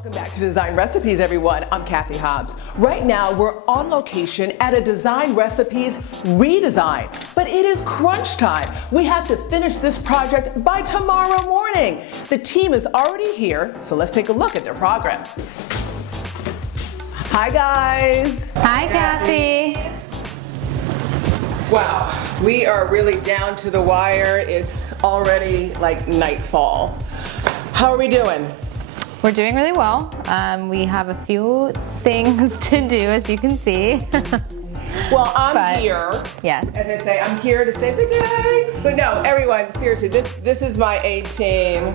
Welcome back to Design Recipes, everyone. I'm Cathy Hobbs. Right now, we're on location at a Design Recipes redesign, but it is crunch time. We have to finish this project by tomorrow morning. The team is already here, so let's take a look at their progress. Hi, guys. Hi, Cathy. Wow, we are really down to the wire. It's already like nightfall. How are we doing? We're doing really well. We have a few things to do, as you can see. Well, I'm here. Yes. As I say, I'm here to save the day. But no, everyone, seriously, this is my A team.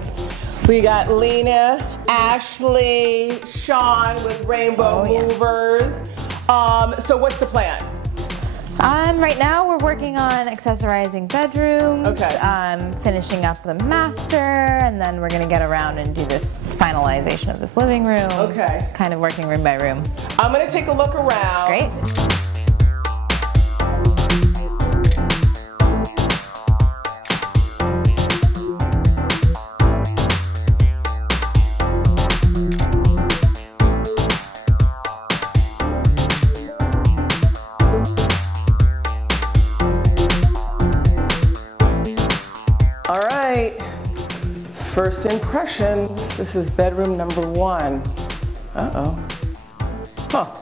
We got Lena, Ashley, Sean with Rainbow Movers. So what's the plan? Right now we're working on accessorizing bedrooms, finishing up the master, and then we're gonna get around and do this finalization of this living room. Okay. Kind of working room by room. I'm gonna take a look around. Great. All right, first impressions. This is bedroom number 1. Uh-oh. Huh.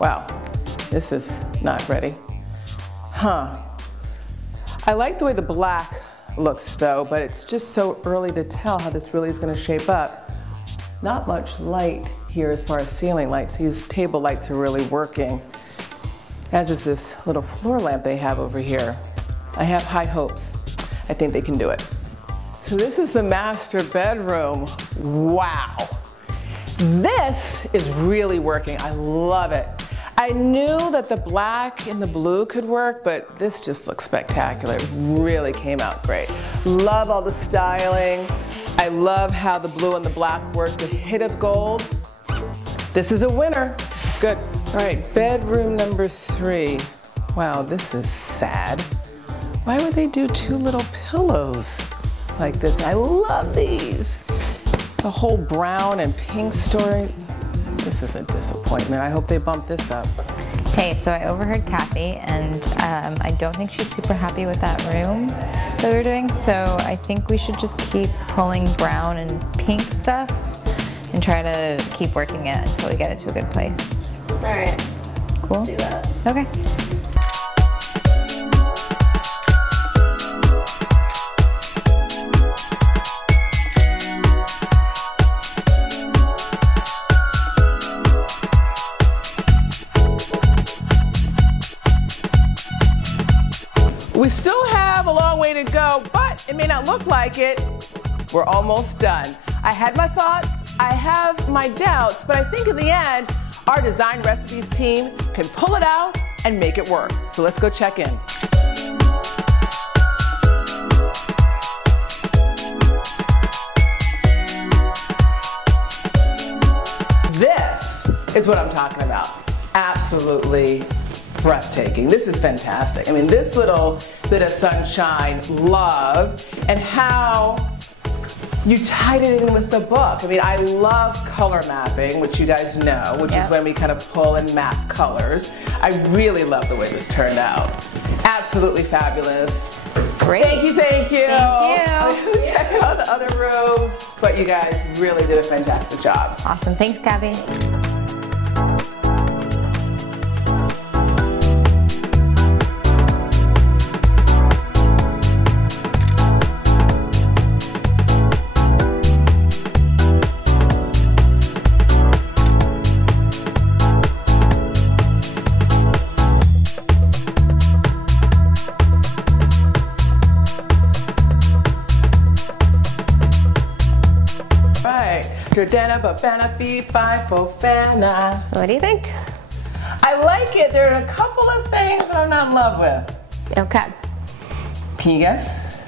Wow, this is not ready. Huh. I like the way the black looks though, but it's just so early to tell how this really is gonna shape up. Not much light here as far as ceiling lights. These table lights are really working, as is this little floor lamp they have over here. I have high hopes. I think they can do it. So this is the master bedroom. Wow. This is really working. I love it. I knew that the black and the blue could work, but this just looks spectacular. It really came out great. Love all the styling. I love how the blue and the black work, the hit of gold. This is a winner. It's good. All right, bedroom number 3. Wow, this is sad. Why would they do 2 little pillows like this? I love these. The whole brown and pink story. This is a disappointment. I hope they bump this up. Okay, so I overheard Cathy, and I don't think she's super happy with that room that we're doing, so I think we should just keep pulling brown and pink stuff and try to keep working it until we get it to a good place. All right. Cool. Let's do that. Okay. We still have a long way to go, but it may not look like it. We're almost done. I had my thoughts, I have my doubts, but I think in the end, our Design Recipes team can pull it out and make it work. So let's go check in. This is what I'm talking about. Absolutely breathtaking. This is fantastic. I mean, this little bit of sunshine, love, and how you tied it in with the book. I mean, I love color mapping, which you guys know, which is when we kind of pull and map colors. I really love the way this turned out. Absolutely fabulous. Great. Thank you, thank you. Thank you. Check out the other rooms, but you guys really did a fantastic job. Awesome. Thanks, Cathy. Jordana, Babana, Fee, Fi, Fofana. What do you think? I like it. There are a couple of things that I'm not in love with. Okay. Can you guess?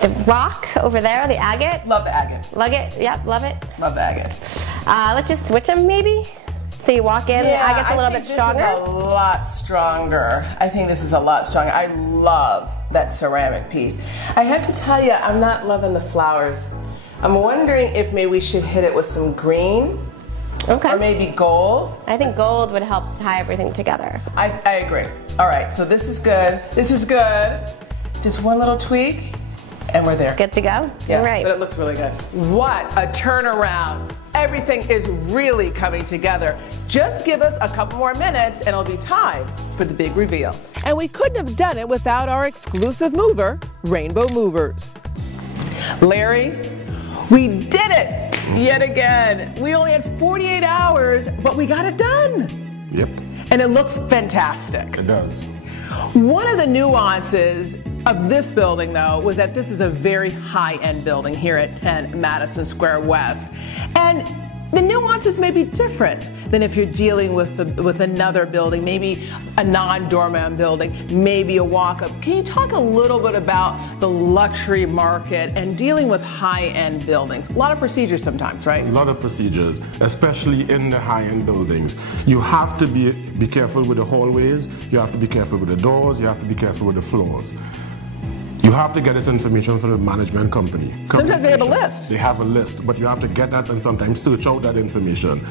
The rock over there, the agate. Love the agate. Love it. Yep, love it. Love the agate. Let's just switch them maybe. So you walk in, the agate's a little bit stronger. This is a lot stronger. I think this is a lot stronger. I love that ceramic piece. I have to tell you, I'm not loving the flowers I'm wondering if maybe we should hit it with some green. Okay. Or maybe gold. I think gold would help to tie everything together. I agree. All right, so this is good. This is good. Just one little tweak, and we're there. Good to go? Yeah, All right. but it looks really good. What a turnaround. Everything is really coming together. Just give us a couple more minutes, and it'll be time for the big reveal. And we couldn't have done it without our exclusive mover, Rainbow Movers. Larry, we did it! Yet again, we only had 48 hours, but we got it done. Yep. And it looks fantastic. It does. One of the nuances of this building, though, was that this is a very high-end building here at 10 Madison Square West. And the nuances may be different than if you're dealing with another building, maybe a non-doorman building, maybe a walk-up. Can you talk a little bit about the luxury market and dealing with high-end buildings? A lot of procedures sometimes, right? A lot of procedures, especially in the high-end buildings. You have to be careful with the hallways, you have to be careful with the doors, you have to be careful with the floors. You have to get this information from the management company. Sometimes they have a list. They have a list, but you have to get that and sometimes search out that information.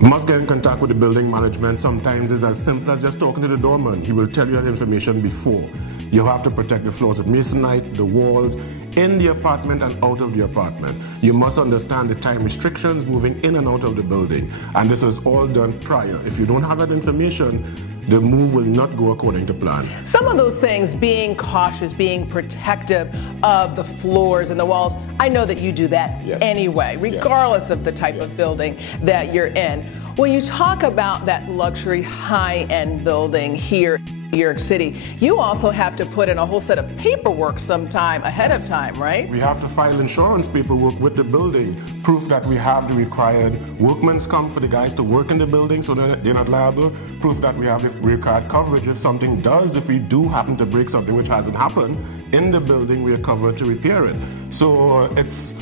Must get in contact with the building management. Sometimes it's as simple as just talking to the doorman. He will tell you that information before. You have to protect the floors with masonite, the walls, in the apartment and out of the apartment. You must understand the time restrictions moving in and out of the building. And this is all done prior. If you don't have that information, the move will not go according to plan. Some of those things, being cautious, being protective of the floors and the walls, I know that you do that anyway, regardless of the type of building that you're in. When you talk about that luxury high-end building here in New York City, you also have to put in a whole set of paperwork sometime ahead of time, right? We have to file insurance paperwork with the building, proof that we have the required workman's comp for the guys to work in the building so that they're not liable, proof that we have the required coverage if something does, if we do happen to break something which hasn't happened in the building, we are covered to repair it. So it's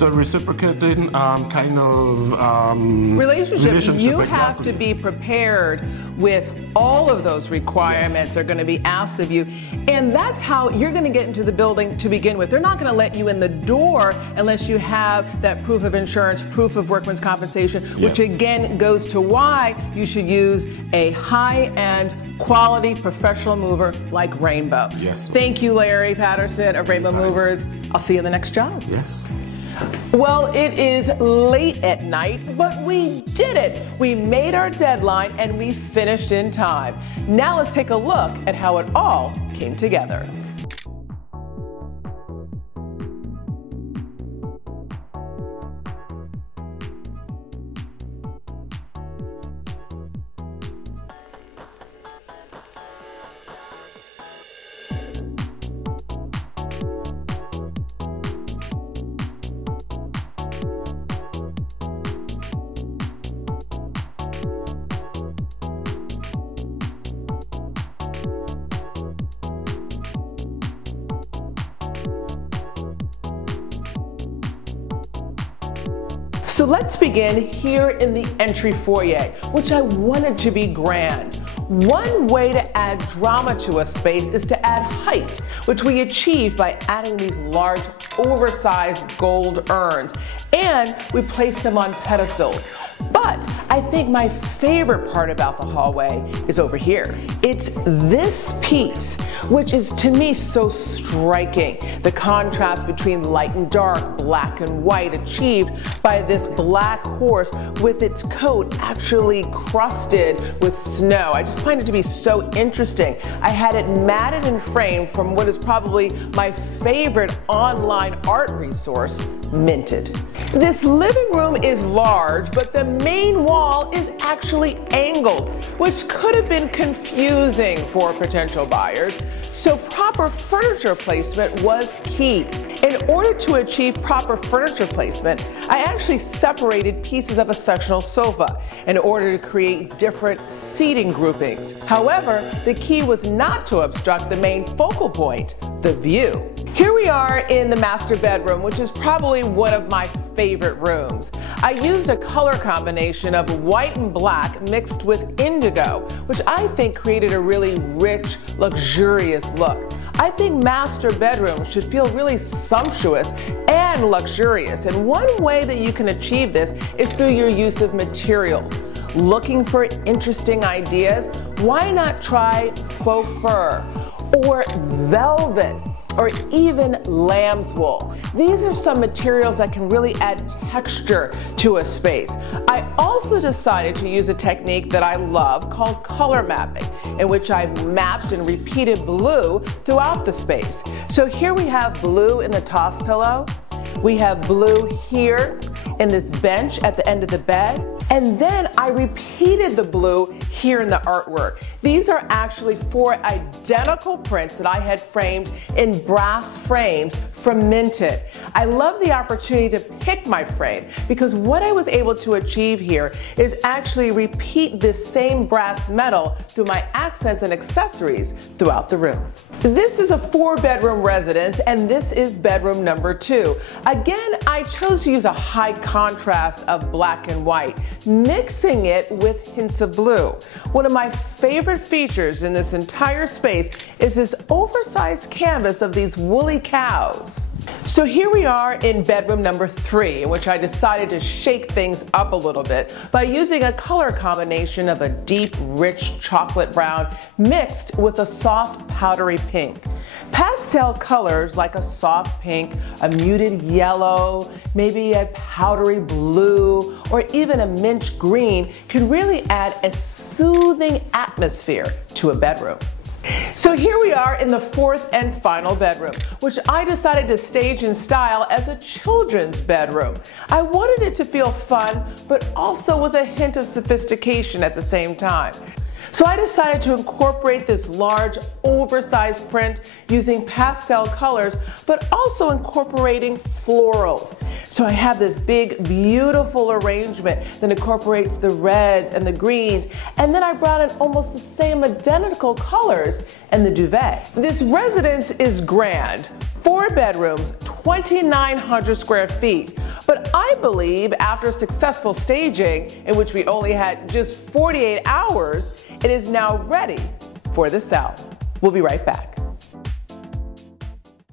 a reciprocating kind of relationship. You have to be prepared with all of those requirements are going to be asked of you. And that's how you're going to get into the building to begin with. They're not going to let you in the door unless you have that proof of insurance, proof of workman's compensation, which again goes to why you should use a high-end quality professional mover like Rainbow. Yes. Thank you, Larry Patterson of Rainbow Movers. I'll see you in the next job. Yes. Well, it is late at night, but we did it. We made our deadline and we finished in time. Now let's take a look at how it all came together. So let's begin here in the entry foyer, which I wanted to be grand. One way to add drama to a space is to add height, which we achieve by adding these large, oversized gold urns, and we place them on pedestals. But I think my favorite part about the hallway is over here. It's this piece, which is to me so striking. The contrast between light and dark, black and white, achieved by this black horse with its coat actually crusted with snow. I just find it to be so interesting. I had it matted and framed from what is probably my favorite online art resource, Minted. This living room is large, but the main wall is actually angled, which could have been confusing for potential buyers. So proper furniture placement was key. In order to achieve proper furniture placement, I actually separated pieces of a sectional sofa in order to create different seating groupings. However, the key was not to obstruct the main focal point, the view. Here we are in the master bedroom, which is probably one of my favorite rooms. I used a color combination of white and black mixed with indigo, which I think created a really rich, luxurious look. I think master bedrooms should feel really sumptuous and luxurious. And one way that you can achieve this is through your use of materials. Looking for interesting ideas? Why not try faux fur or velvet or even lamb's wool? These are some materials that can really add texture to a space. I also decided to use a technique that I love called color mapping, in which I've mapped and repeated blue throughout the space. So here we have blue in the toss pillow. We have blue here in this bench at the end of the bed. And then I repeated the blue here in the artwork. These are actually 4 identical prints that I had framed in brass frames from Minted. I love the opportunity to pick my frame because what I was able to achieve here is actually repeat this same brass metal through my accents and accessories throughout the room. This is a 4-bedroom residence, and this is bedroom number 2. Again, I chose to use a high contrast of black and white, mixing it with hints of blue. One of my favorite features in this entire space is this oversized canvas of these woolly cows. So here we are in bedroom number 3, in which I decided to shake things up a little bit by using a color combination of a deep, rich chocolate brown mixed with a soft, powdery pink. Pastel colors like a soft pink, a muted yellow, maybe a powdery blue, or even a mint green can really add a soothing atmosphere to a bedroom. So here we are in the 4th and final bedroom, which I decided to stage in style as a children's bedroom. I wanted it to feel fun, but also with a hint of sophistication at the same time. So I decided to incorporate this large, oversized print using pastel colors, but also incorporating florals. So I have this big, beautiful arrangement that incorporates the reds and the greens, and then I brought in almost the same identical colors in the duvet. This residence is grand. 4 bedrooms, 2,900 square feet. But I believe after successful staging, in which we only had just 48 hours, it is now ready for the sale. We'll be right back.